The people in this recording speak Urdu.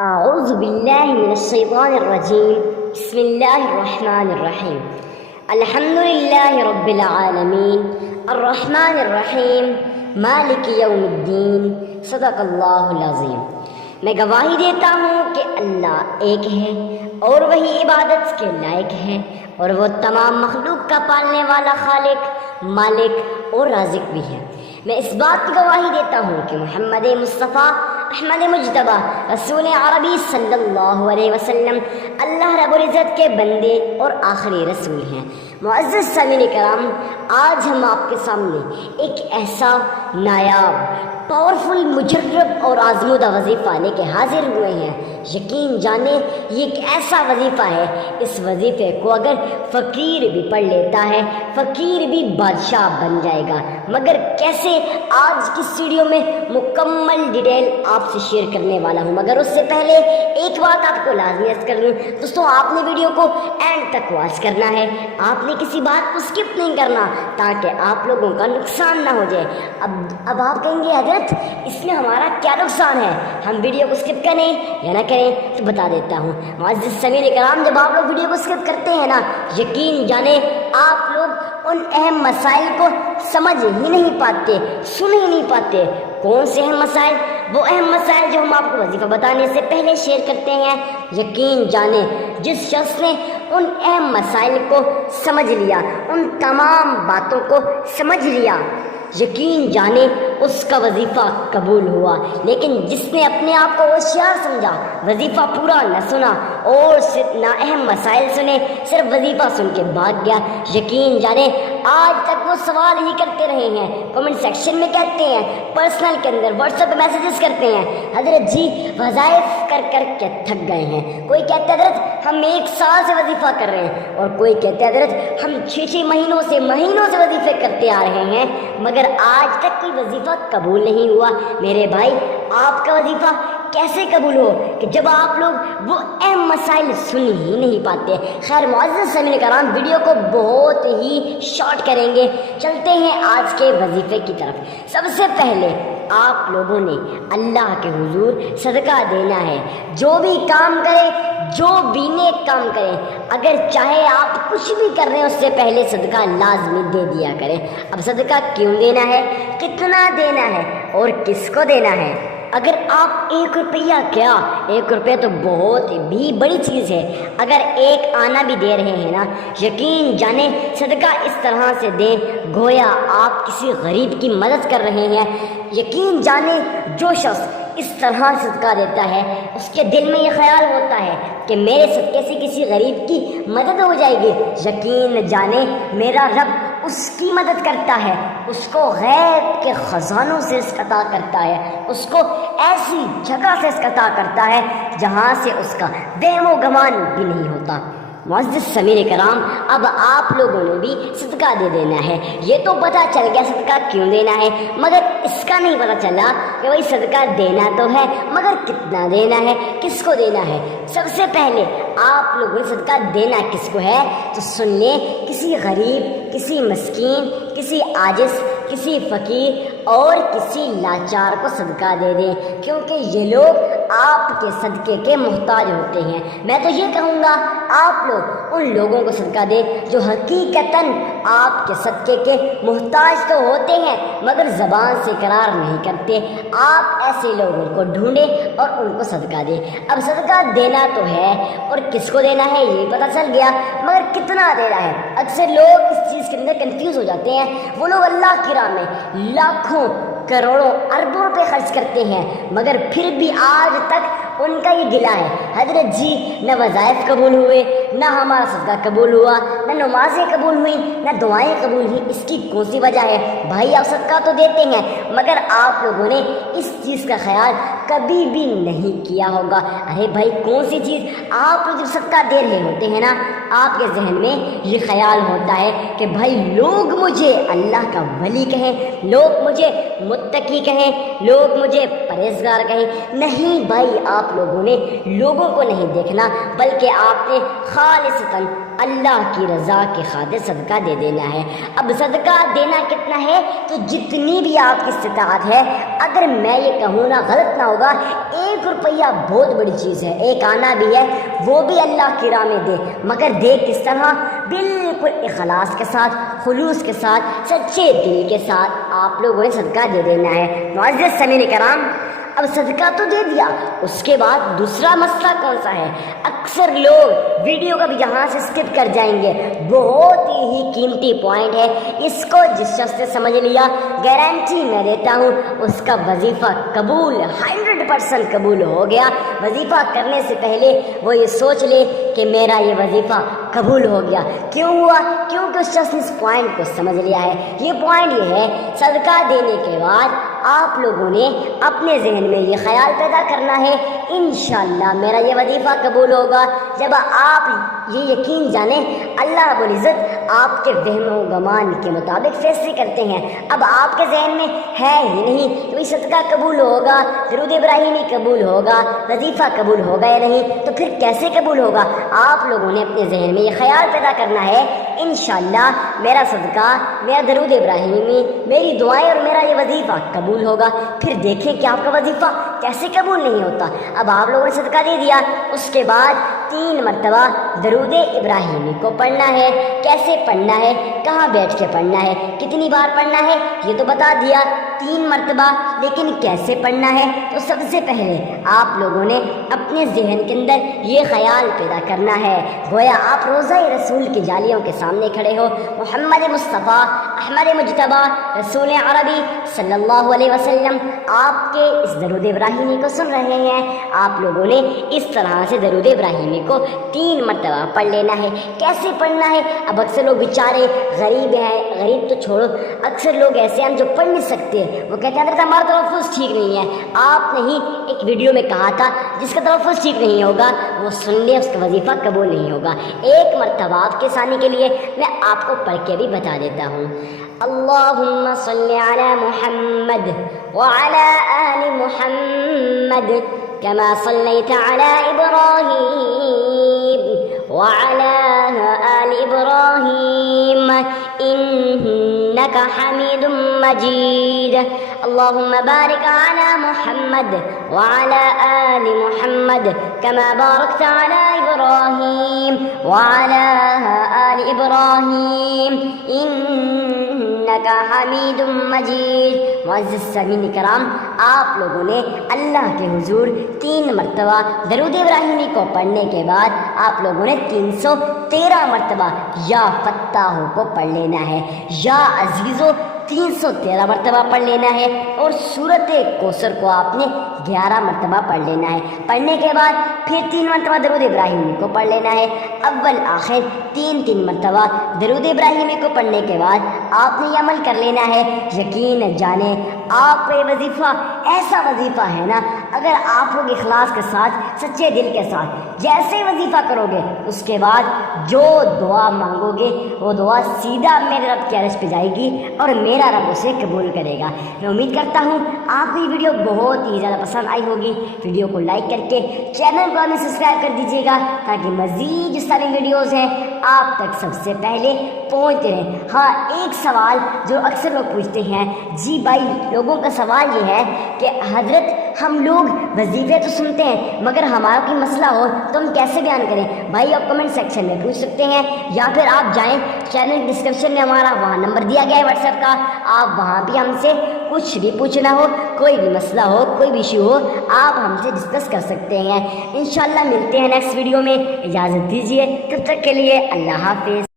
أعوذ بالله من الشيطان الرجيم. بسم الله الرحمن الرحيم. الحمد لله رب العالمين الرحمن الرحیم مالک یوم الدین. صدق اللہ العظیم. میں گواہی دیتا ہوں کہ اللہ ایک ہے اور وہی عبادت کے لائق ہے، اور وہ تمام مخلوق کا پالنے والا خالق، مالک اور رازق بھی ہے. میں اس بات کی گواہی دیتا ہوں کہ محمد مصطفیٰ احمد مجتبیٰ رسول عربی صلی اللہ علیہ وسلم اللہ رب العزت کے بندے اور آخری رسول ہیں. معزز سامعین کرام، آج ہم آپ کے سامنے ایک ایسا نایاب، پاورفل، مجرب اور آزمودہ وظیفہ لے کے حاضر ہوئے ہیں. یقین جانیں یہ ایک ایسا وظیفہ ہے، اس وظیفے کو اگر فقیر بھی پڑھ لیتا ہے، فقیر بھی بادشاہ بن جائے گا. مگر کیسے؟ آج کی ویڈیو میں مکمل ڈیٹیل آپ سے شیئر کرنے والا ہوں. مگر اس سے پہلے ایک بات آپ کو لازمی عرض کر لوں دوستوں، آپ نے ویڈیو کو اینڈ تک واچ کرنا ہے. آپ نے کسی بات کو اسکپ نہیں کرنا تاکہ آپ لوگوں کا نقصان نہ ہو جائے. اب آپ کہیں گے حضرت اس میں ہمارا کیا نقصان ہے، ہم ویڈیو کو اسکپ کریں یا نہ کریں؟ تو بتا دیتا ہوں. معزز سامعین کرام، جب آپ لوگ ویڈیو کو اسکپ کرتے ہیں نا، یقین جانیں آپ لوگ ان اہم مسائل کو سمجھ ہی نہیں پاتے، سن ہی نہیں پاتے. کون سے اہم مسائل؟ وہ اہم مسائل جو ہم آپ کو وظیفہ بتانے سے پہلے شیئر کرتے ہیں. یقین جانیں جس شخص نے ان اہم مسائل کو سمجھ لیا، ان تمام باتوں کو سمجھ لیا، یقین جانیں اس کا وظیفہ قبول ہوا. لیکن جس نے اپنے آپ کو ہوشیار سمجھا، وظیفہ پورا نہ سنا اور نہ اہم مسائل سنے، صرف وظیفہ سن کے بھاگ گیا، یقین جانیں آج تک وہ سوال ہی کرتے رہے ہیں. کمنٹ سیکشن میں کہتے ہیں، پرسنل کے اندر واٹس ایپ پہ میسیجز کرتے ہیں، حضرت جی وظائف کر کر کے تھک گئے ہیں. کوئی کہتے ہیں حضرت ہم 1 سال سے وظیفہ کر رہے ہیں، اور کوئی کہتے ہیں حضرت ہم 6 مہینوں سے وظیفے کرتے آ رہے ہیں، مگر آج تک کوئی وظیفہ قبول نہیں ہوا. میرے بھائی، آپ کا وظیفہ کیسے قبول ہو کہ جب آپ لوگ وہ اہم مسائل سن ہی نہیں پاتے؟ خیر معزز سامعین کرام، ویڈیو کو بہت ہی شارٹ کریں گے، چلتے ہیں آج کے وظیفے کی طرف. سب سے پہلے آپ لوگوں نے اللہ کے حضور صدقہ دینا ہے. جو بھی کام کرے، جو بھی نیک کام کریں، اگر چاہے آپ کچھ بھی کر رہے ہیں، اس سے پہلے صدقہ لازمی دے دیا کریں. اب صدقہ کیوں دینا ہے، کتنا دینا ہے اور کس کو دینا ہے؟ اگر آپ 1 روپیہ، کیا 1 روپیہ تو بہت بھی بڑی چیز ہے، اگر 1 آنا بھی دے رہے ہیں نا، یقین جانیں صدقہ اس طرح سے دیں گویا آپ کسی غریب کی مدد کر رہے ہیں. یقین جانیں جو شخص اس طرح صدقہ دیتا ہے، اس کے دل میں یہ خیال ہوتا ہے کہ میرے صدقے سے کسی غریب کی مدد ہو جائے گی. یقین جانیں میرا رب اس کی مدد کرتا ہے، اس کو غیب کے خزانوں سے رزق عطا کرتا ہے، اس کو ایسی جگہ سے رزق عطا کرتا ہے جہاں سے اس کا وہم و گمان بھی نہیں ہوتا. معزز سامعین کرام، اب آپ لوگوں نے بھی صدقہ دے دینا ہے. یہ تو پتہ چل گیا صدقہ کیوں دینا ہے، مگر اس کا نہیں پتہ چلا کہ بھائی صدقہ دینا تو ہے، مگر کتنا دینا ہے، کس کو دینا ہے. سب سے پہلے آپ لوگوں نے صدقہ دینا کس کو ہے تو سن لیں، کسی غریب، کسی مسکین، کسی عاجز، کسی فقیر اور کسی لاچار کو صدقہ دے دیں، کیونکہ یہ لوگ آپ کے صدقے کے محتاج ہوتے ہیں. میں تو یہ کہوں گا آپ لوگ ان لوگوں کو صدقہ دیں جو حقیقتاً آپ کے صدقے کے محتاج تو ہوتے ہیں مگر زبان سے اقرار نہیں کرتے. آپ ایسے لوگوں کو ڈھونڈیں اور ان کو صدقہ دیں. اب صدقہ دینا تو ہے، اور کس کو دینا ہے یہ پتہ چل گیا، مگر کتنا دینا ہے؟ اکثر لوگ اس چیز کے اندر کنفیوز ہو جاتے ہیں. وہ لوگ اللہ کی راہ میں لاکھوں، کروڑوں، اربوں روپے خرچ کرتے ہیں، مگر پھر بھی آج تک ان کا یہ گلہ ہے، حضرت جی نہ وظائف قبول ہوئے، نہ ہمارا صدقہ قبول ہوا، نہ نمازیں قبول ہوئیں، نہ دعائیں قبول ہوئیں. اس کی کون سی وجہ ہے؟ بھائی آپ صدقہ تو دیتے ہیں، مگر آپ لوگوں نے اس چیز کا خیال کبھی بھی نہیں کیا ہوگا. ارے بھائی کون سی چیز؟ آپ لوگ جب صدقہ دے رہے ہوتے ہیں نا، آپ کے ذہن میں یہ خیال ہوتا ہے کہ بھائی لوگ مجھے اللہ کا ولی کہیں، لوگ مجھے متقی کہیں، لوگ مجھے پرہیزگار کہیں. نہیں بھائی، آپ لوگوں نے لوگوں کو نہیں دیکھنا، بلکہ آپ نے خالصتاً اللہ کی رضا کی خاطر صدقہ دے دینا ہے. اب صدقہ دینا کتنا ہے تو جتنی بھی آپ کی استطاعت ہے. اگر میں یہ کہوں نا، غلط نہ ہو ہوگا 1 روپیہ بہت بڑی چیز ہے، 1 آنا بھی ہے وہ بھی اللہ کی راہ میں دے، مگر دے کس طرح؟ بالکل اخلاص کے ساتھ، خلوص کے ساتھ، سچے دل کے ساتھ آپ لوگوں نے صدقہ دے دینا ہے۔ معزز سامعین کرام، اب صدقہ تو دے دیا، اس کے بعد دوسرا مسئلہ کون سا ہے؟ اکثر لوگ ویڈیو کا بھی یہاں سے اسکپ کر جائیں گے، بہت ہی قیمتی پوائنٹ ہے، اس کو جس شخص نے سمجھ لیا گارنٹی میں دیتا ہوں اس کا وظیفہ قبول 100% قبول ہو گیا۔ وظیفہ کرنے سے پہلے وہ یہ سوچ لے کہ میرا یہ وظیفہ قبول ہو گیا۔ کیوں ہوا؟ کیونکہ اس شخص نے اس پوائنٹ کو سمجھ لیا ہے۔ یہ پوائنٹ یہ ہے، صدقہ دینے کے بعد آپ لوگوں نے اپنے ذہن میں یہ خیال پیدا کرنا ہے انشاءاللہ میرا یہ وظیفہ قبول ہوگا۔ جب آپ یہ یقین جانیں، اللہ رب العزت آپ کے وہم و گمان کے مطابق فیصلے کرتے ہیں۔ اب آپ کے ذہن میں ہے ہی نہیں کہ صدقہ قبول ہوگا، درود ابراہیمی قبول ہوگا، وظیفہ قبول ہوگا یا نہیں، تو پھر کیسے قبول ہوگا؟ آپ لوگوں نے اپنے ذہن میں یہ خیال پیدا کرنا ہے انشاءاللہ میرا صدقہ، میرا درود ابراہیمی، میری دعائیں اور میرا یہ وظیفہ قبول ہوگا۔ پھر دیکھیں کہ آپ کا وظیفہ کیسے قبول نہیں ہوتا۔ اب آپ لوگوں نے صدقہ دے دیا، اس کے بعد 3 مرتبہ درود ابراہیمی کو پڑھنا ہے۔ کیسے پڑھنا ہے؟ کہاں بیٹھ کے پڑھنا ہے؟ کتنی بار پڑھنا ہے؟ یہ تو بتا دیا، 3 مرتبہ، لیکن کیسے پڑھنا ہے؟ تو سب سے پہلے آپ لوگوں نے اپنے ذہن کے اندر یہ خیال پیدا کرنا ہے گویا آپ روضہ رسول کی جالیوں کے سامنے کھڑے ہو، محمد مصطفیٰ احمد مجتبیٰ رسول عربی صلی اللہ علیہ وسلم آپ کے اس درود ابراہیمی کو سن رہے ہیں۔ آپ لوگوں نے اس طرح سے درود ابراہیمی کو 3 مرتبہ پڑھ لینا ہے۔ کیسے پڑھنا ہے؟ اب اکثر لوگ بیچارے غریب ہیں، غریب تو چھوڑو، اکثر لوگ ایسے ہیں جو پڑھ نہیں سکتے، وہ کہتے ہیں حضرت ہمارا تلفظ ٹھیک نہیں ہے۔ آپ نے ہی ایک ویڈیو میں کہا تھا جس کا تلفظ ٹھیک نہیں ہوگا وہ سن لے، اس کا وظیفہ قبول نہیں ہوگا۔ 1 مرتبہ آپ کے ثانی کے لیے میں آپ کو پڑھ کے بھی بتا دیتا ہوں۔ اللہم صلی علی محمد وعلی آل محمد کما صلیت علی ابراہیم وعلی آل ابراہیم انک حمید مجید۔ اللہم بارک علی محمد وعلی آل محمد کما بارکت علی ابراہیم وعلی آل ابراہیم انک حمید مجید۔ معزز سامعین کرام، آپ لوگوں نے اللہ کے حضور 3 مرتبہ درود ابراہیمی کو پڑھنے کے بعد آپ لوگوں نے 313 مرتبہ یا فتاح کو پڑھ لینا ہے، یا عزیزو 313 مرتبہ پڑھ لینا ہے، اور سورۃ کوثر کو آپ نے 11 مرتبہ پڑھ لینا ہے۔ پڑھنے کے بعد پھر 3 مرتبہ درود ابراہیمی کو پڑھ لینا ہے، اول آخر 3 مرتبہ درود ابراہیمی کو پڑھنے کے بعد آپ نے یہ عمل کر لینا ہے۔ یقین جانیں آپ کا یہ وظیفہ ایسا وظیفہ ہے نا، اگر آپ لوگ اخلاص کے ساتھ، سچے دل کے ساتھ جیسے وظیفہ کرو گے، اس کے بعد جو دعا مانگو گے وہ دعا سیدھا میرے رب کے عرش پہ جائے گی اور میرا رب اسے قبول کرے گا۔ میں امید کرتا ہوں آپ کو یہ ویڈیو بہت ہی زیادہ پسند آئی ہوگی۔ ویڈیو کو لائک کر کے چینل کو ہمیں سبسکرائب کر دیجیے گا تاکہ مزید جو ساری ویڈیوز ہیں آپ تک سب سے پہلے پہنچتے رہیں۔ ہاں، ایک سوال جو اکثر لوگ پوچھتے ہیں، جی بھائی لوگوں کا سوال یہ ہے کہ حضرت ہم لوگ وظیفے تو سنتے ہیں مگر ہمارا کوئی مسئلہ ہو تو ہم کیسے بیان کریں؟ بھائی آپ کمنٹ سیکشن میں پوچھ سکتے ہیں، یا پھر آپ جائیں چینل ڈسکرپشن میں ہمارا وہاں نمبر دیا گیا ہے واٹس ایپ کا، آپ وہاں بھی ہم سے کچھ بھی پوچھنا ہو، کوئی بھی مسئلہ ہو، کوئی بھی ایشو ہو، آپ ہم سے ڈسکس کر سکتے ہیں۔ انشاءاللہ ملتے ہیں نیکسٹ ویڈیو میں، اجازت دیجیے، تب تک کے لیے اللہ حافظ۔